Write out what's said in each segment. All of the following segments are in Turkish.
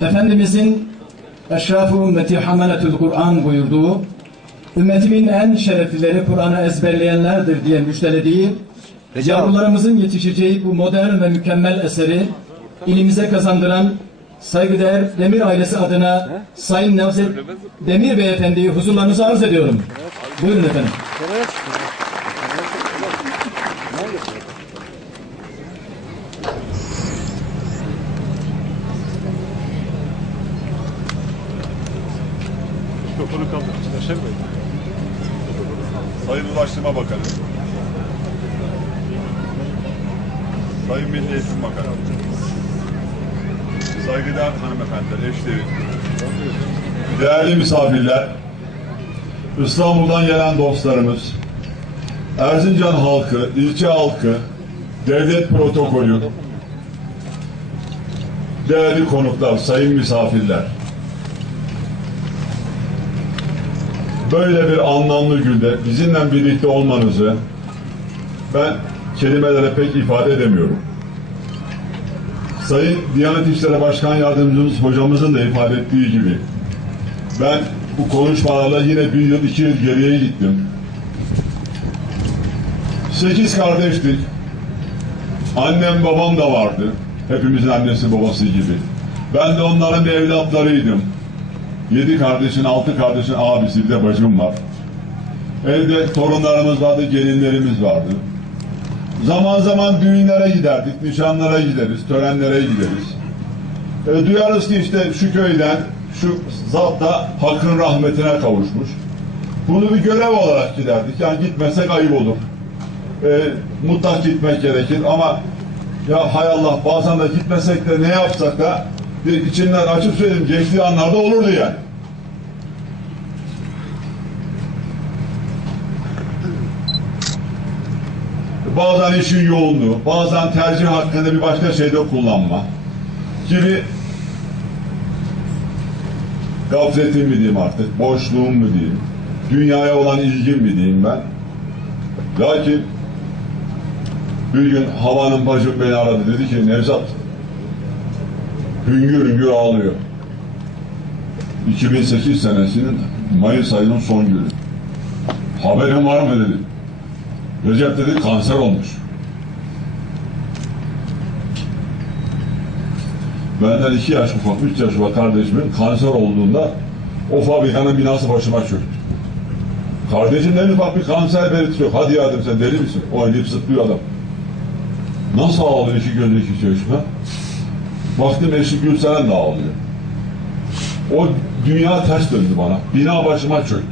Efendimizin eşraf-ı ümmeti hamaletül Kur'an buyurduğu, ümmetimin en şereflileri Kur'an'ı ezberleyenlerdir diye müjdelediği, yavrularımızın yetişeceği bu modern ve mükemmel eseri ilimize kazandıran saygıdeğer Demir ailesi adına Sayın Nevzat Demir Beyefendi'yi huzurlarınıza arz ediyorum. Buyurun efendim. Mikrofonu kaldır. Yaşar Bey. Sayın Ulaştırma Bakanı, Sayın Milli Eğitim Bakanı, saygıdeğer hanımefendiler, eşleri, değerli misafirler, İstanbul'dan gelen dostlarımız, Erzincan halkı, ilçe halkı, devlet protokolü, değerli konuklar, sayın misafirler, böyle bir anlamlı günde bizimle birlikte olmanızı ben kelimelere pek ifade edemiyorum. Sayın Diyanet İşleri Başkan Yardımcımız hocamızın da ifade ettiği gibi ben bu konuşmalarla yine bir yıl, iki yıl geriye gittim. Sekiz kardeştik. Annem babam da vardı. Hepimizin annesi babası gibi. Ben de onların evlatlarıydım. Yedi kardeşin, altı kardeşin abisi, de bacım var. Evde torunlarımız vardı, gelinlerimiz vardı. Zaman zaman düğünlere giderdik, nişanlara gideriz, törenlere gideriz. E, duyarız ki işte şu köyden, şu zat da hakkın rahmetine kavuşmuş. Bunu bir görev olarak giderdik. Yani gitmesek ayıp olur. E, mutlak gitmek gerekir ama ya hay Allah bazen de gitmesek de ne yapsak da içinden açıp söyleyeyim geçtiği anlarda olurdu yani. Bazen işin yoğunluğu, bazen tercih hakkında bir başka şeyde kullanma gibi gafletim mi diyeyim artık, boşluğum mu diyeyim, dünyaya olan ilgim mi diyeyim ben. Lakin bir gün havanın bacım beni aradı dedi ki Nevzat hüngür hüngür ağlıyor. 2008 senesinin Mayıs ayının son günü. Haberin var mı dedi. Recep dedi kanser olmuş. Benden iki yaş ufak, üç yaş ufak kardeşimin kanser olduğunda o fabrikanın binası başıma çöktü. Kardeşim en ufak bir kanser belirtisi yok. Hadi ya dedim sen deli misin? O elip zıplıyor adam. Nasıl ağlıyor iki gözü iki çeşme? Baktım eşi Gülseren de ağlıyor. O dünya ters döndü bana. Bina başıma çöktü.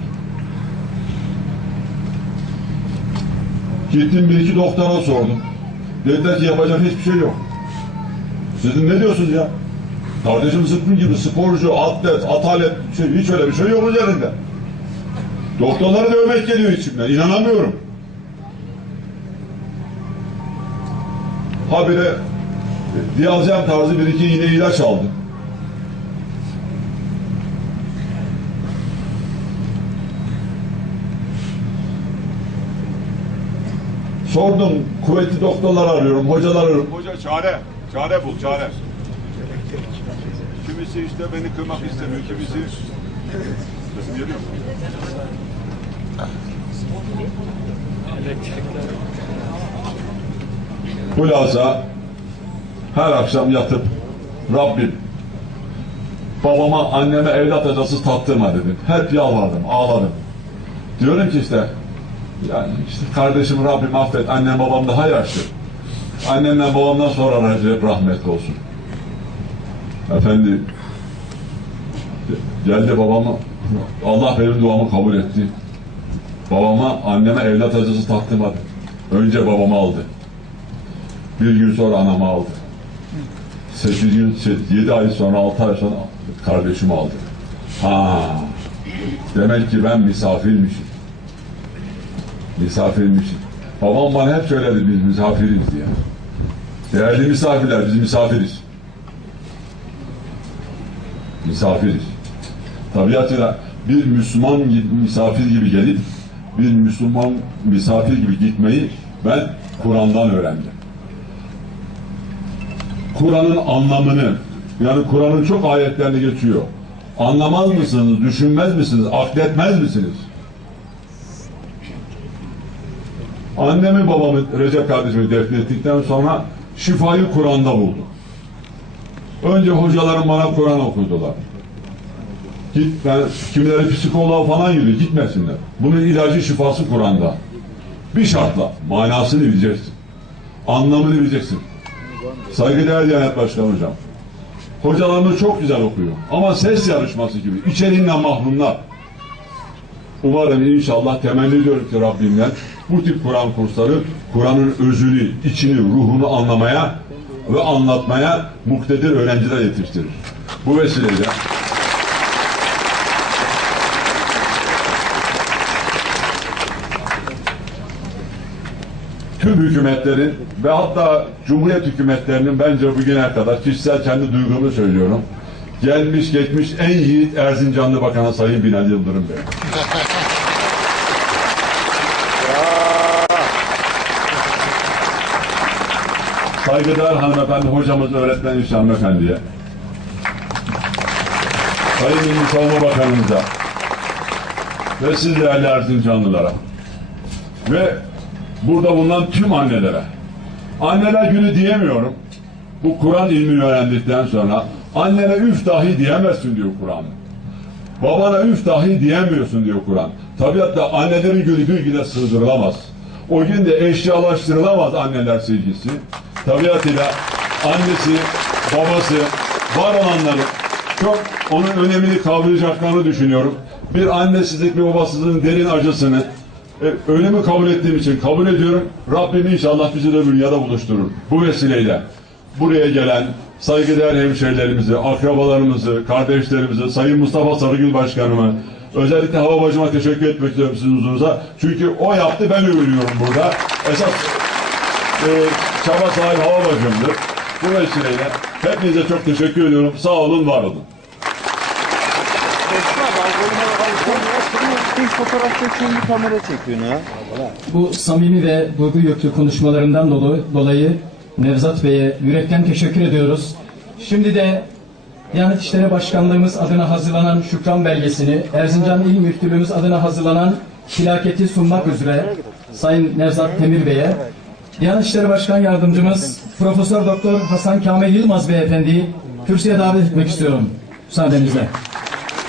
Gittim bir iki doktora sordum. Dediler ki yapacak hiçbir şey yok. Sizin ne diyorsunuz ya? Kardeşim zıpkın gibi sporcu, atlet, atalet, şey, hiç öyle bir şey yok üzerinde. Doktorları dövmek geliyor içimden. İnanamıyorum. Habire diyaljen tarzı bir iki iğne ilaç aldım. Sordum, kuvvetli doktorlar arıyorum, hocalar arıyorum. Hoca çare, çare bul, çare. Kimisi işte beni kırmak istemiyor, kimisi... Sesim geliyor mu? Hulasa her akşam yatıp Rabbim babama anneme evlat acısı tattırma dedim. Hep yalvardım, ağladım. Diyorum ki işte yani işte kardeşim Rabbim affet, annem babam daha yaşlı. Annemle babamdan sonra Recep rahmetli olsun. Efendi geldi babama Allah benim duamı kabul etti. Babama, anneme evlat acısı tattırmadı. Önce babamı aldı. Bir gün sonra anamı aldı. Sekiz gün, se- yedi ay sonra, altı ay sonra kardeşimi aldı. Ha, demek ki ben misafirmişim. Misafirmişim. Babam bana hep söyledi biz misafiriz diye. Değerli misafirler, biz misafiriz. Misafiriz. Tabiatıyla bir Müslüman misafir gibi gelip bir Müslüman misafir gibi gitmeyi ben Kur'an'dan öğrendim. Kur'an'ın anlamını Yani Kur'an'ın çok ayetlerini geçiyor. Anlamaz mısınız, düşünmez misiniz, akletmez misiniz? Annemi babamı Recep kardeşimi defnettikten sonra şifayı Kur'an'da buldum. Önce hocalarım bana Kur'an okudular. Git, ben, kimileri psikoloğa falan gidiyor, gitmesinler. Bunun ilacı şifası Kur'an'da. Bir şartla, manasını bileceksin. Anlamını bileceksin. Saygıdeğer Diyanet Başkanı Hocam. Hocalarımız çok güzel okuyor. Ama ses yarışması gibi. içeriğinden mahrumlar. Umarım inşallah temenni ediyorum ki Rabbimden bu tip Kur'an kursları Kur'an'ın özünü, içini, ruhunu anlamaya ve anlatmaya muktedir öğrenciler yetiştirir. Bu vesileyle tüm hükümetlerin ve hatta Cumhuriyet hükümetlerinin bence bugüne kadar kişisel kendi duygumu söylüyorum. Gelmiş geçmiş en yiğit Erzincanlı Bakanı Sayın Binali Yıldırım Bey. Saygıdeğer hanımefendi hocamız öğretmen İş hanımefendiye. Sayın Milli Savunma Bakanımıza ve siz değerli Erzincanlılara ve burada bulunan tüm annelere. Anneler günü diyemiyorum. Bu Kur'an ilmini öğrendikten sonra annene üf dahi diyemezsin diyor Kur'an. Babana üf dahi diyemiyorsun diyor Kur'an. Tabiatta annelerin günü bir güne sığdırılamaz. O gün de eşyalaştırılamaz anneler sevgisi. Tabiatıyla annesi, babası, var olanları çok onun önemini kavrayacaklarını düşünüyorum. Bir annesizlik bir babasızlığın derin acısını e, önemi kabul ettiğim için kabul ediyorum. Rabbim inşallah bizi de dünyada buluşturur. Bu vesileyle buraya gelen saygıdeğer hemşehrilerimizi, akrabalarımızı, kardeşlerimizi, Sayın Mustafa Sarıgül Başkanımı, özellikle Hava Bacıma teşekkür etmek istiyorum sizin huzurunuza. Çünkü o yaptı, ben övünüyorum burada. Esas e, çaba sahibi Hava Bacımdır. Bu vesileyle hepinize çok teşekkür ediyorum. Sağ olun, var olun. İlk fotoğraf çekiyorsun bir kamera çekiyorsun ha. Bu samimi ve duygu yüklü konuşmalarından dolu, dolayı Nevzat Bey'e yürekten teşekkür ediyoruz. Şimdi de Diyanet İşleri Başkanlığımız adına hazırlanan şükran belgesini, Erzincan İl Müftülüğümüz adına hazırlanan plaketi sunmak üzere Sayın Nevzat Temir Bey'e, Diyanet İşleri Başkan Yardımcımız Profesör Doktor Hasan Kamil Yılmaz Beyefendi'yi kürsüye davet etmek istiyorum. Müsaadenizle.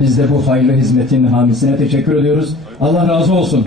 biz de bu hayırlı hizmetin hamisine teşekkür ediyoruz. Allah razı olsun.